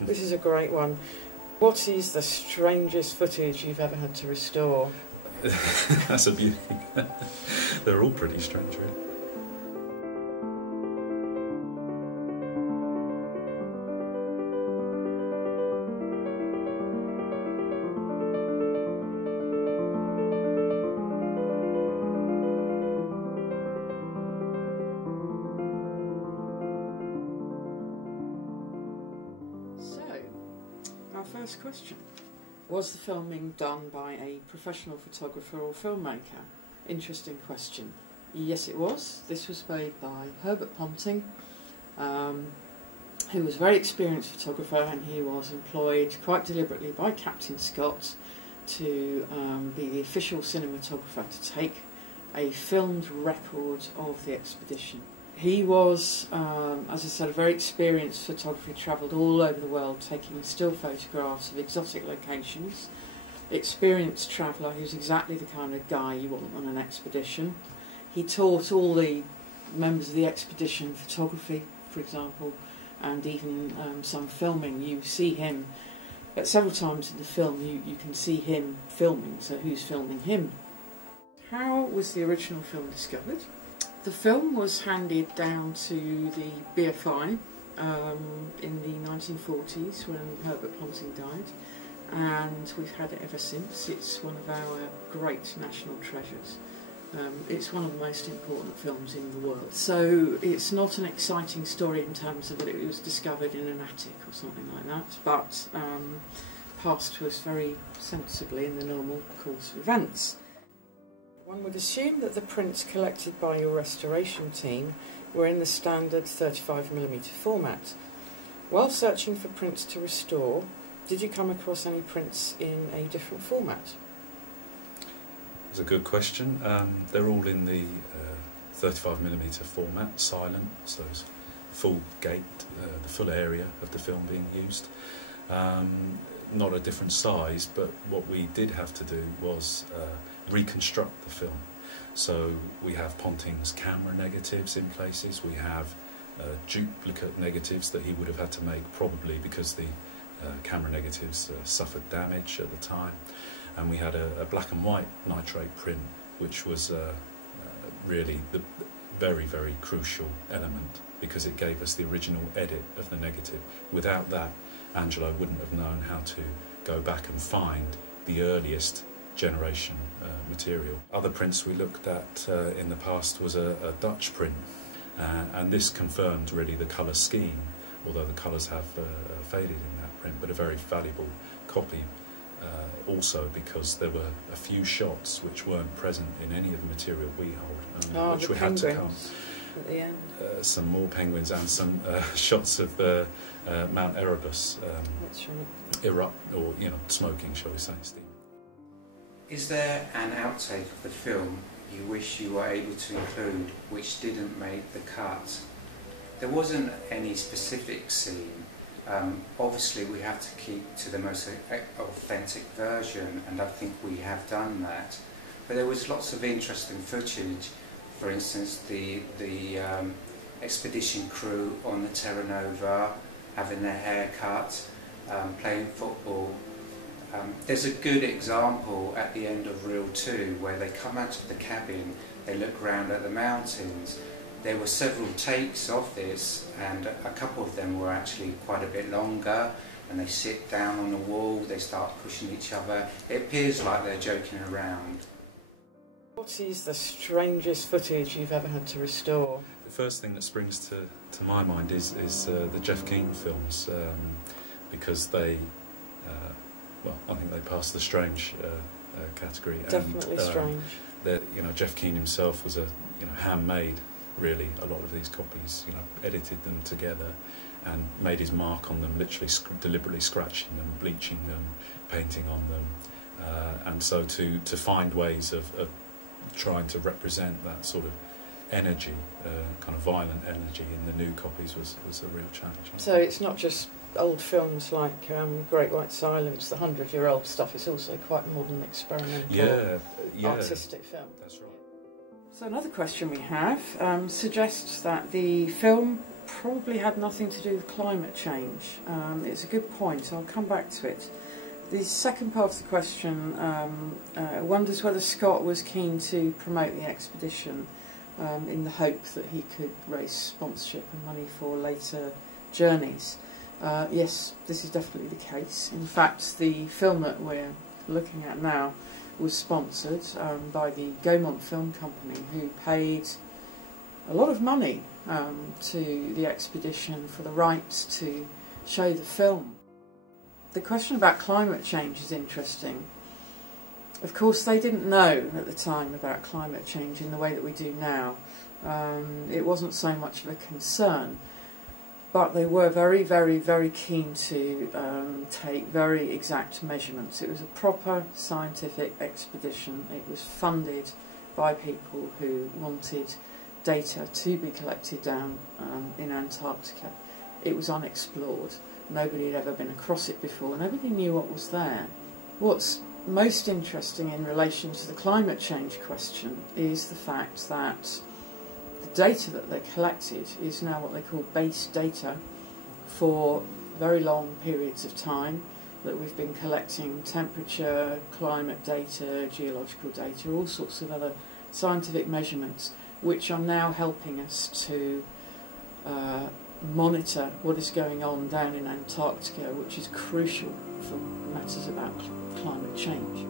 This is a great one. What is the strangest footage you've ever had to restore? That's a beauty. They're all pretty strange, really. Our first question. Was the filming done by a professional photographer or filmmaker? Interesting question. Yes, it was. This was made by Herbert Ponting, who was a very experienced photographer, and he was employed quite deliberately by Captain Scott to be the official cinematographer to take a filmed record of the expedition. He was, as I said, a very experienced photographer. He travelled all over the world taking still photographs of exotic locations. Experienced traveller, he was exactly the kind of guy you want on an expedition. He taught all the members of the expedition photography, for example, and even some filming. You see him, but several times in the film you can see him filming, so who's filming him? How was the original film discovered? The film was handed down to the BFI in the 1940s when Herbert Ponting died, and we've had it ever since. It's one of our great national treasures. It's one of the most important films in the world. So it's not an exciting story in terms of that it was discovered in an attic or something like that, but passed to us very sensibly in the normal course of events. One would assume that the prints collected by your restoration team were in the standard 35mm format. While searching for prints to restore, did you come across any prints in a different format? It's a good question. They're all in the 35mm format, silent, so it's full gate, the full area of the film being used. Not a different size, but what we did have to do was reconstruct the film. So we have Ponting's camera negatives in places, we have duplicate negatives that he would have had to make probably because the camera negatives suffered damage at the time, and we had a black and white nitrate print, which was really the very, very crucial element because it gave us the original edit of the negative. Without that, Angelo wouldn't have known how to go back and find the earliest generation material. Other prints we looked at in the past was a Dutch print, and this confirmed really the colour scheme, although the colours have faded in that print, but a very valuable copy also because there were a few shots which weren't present in any of the material we hold, which we had to come. At the end. Some more penguins and some shots of Mount Erebus That's right. erupt, or smoking, shall we say, steam. Is there an outtake of the film you wish you were able to include which didn't make the cut? There wasn't any specific scene. Obviously we have to keep to the most authentic version, and I think we have done that. But there was lots of interesting footage. For instance, the expedition crew on the Terra Nova having their hair cut, playing football. There's a good example at the end of Reel 2 where they come out of the cabin, they look round at the mountains. There were several takes of this, and a couple of them were actually quite a bit longer, and they sit down on the wall, they start pushing each other. It appears like they're joking around. What is the strangest footage you've ever had to restore? The first thing that springs to my mind is the Jeff Keane films, because they, I think they passed the strange category. Definitely strange. Jeff Keane himself was handmade, really, a lot of these copies, edited them together and made his mark on them, literally deliberately scratching them, bleaching them, painting on them, and so to find ways of trying to represent that sort of energy, kind of violent energy in the new copies was a real challenge. So it's not just old films like Great White Silence, the 100-year-old stuff, it's also quite modern, experimental, artistic film. That's right. So another question we have suggests that the film probably had nothing to do with climate change. It's a good point, I'll come back to it. The second part of the question wonders whether Scott was keen to promote the expedition in the hope that he could raise sponsorship and money for later journeys. Yes, this is definitely the case. In fact, the film that we're looking at now was sponsored by the Gaumont Film Company, who paid a lot of money to the expedition for the rights to show the film. The question about climate change is interesting. Of course, they didn't know at the time about climate change in the way that we do now. It wasn't so much of a concern, but they were very, very, very keen to take very exact measurements. It was a proper scientific expedition. It was funded by people who wanted data to be collected down in Antarctica. It was unexplored. Nobody had ever been across it before. Nobody knew what was there. What's most interesting in relation to the climate change question is the fact that the data that they collected is now what they call base data for very long periods of time, that we've been collecting temperature, climate data, geological data, all sorts of other scientific measurements, which are now helping us to monitor what is going on down in Antarctica, which is crucial for matters about climate change.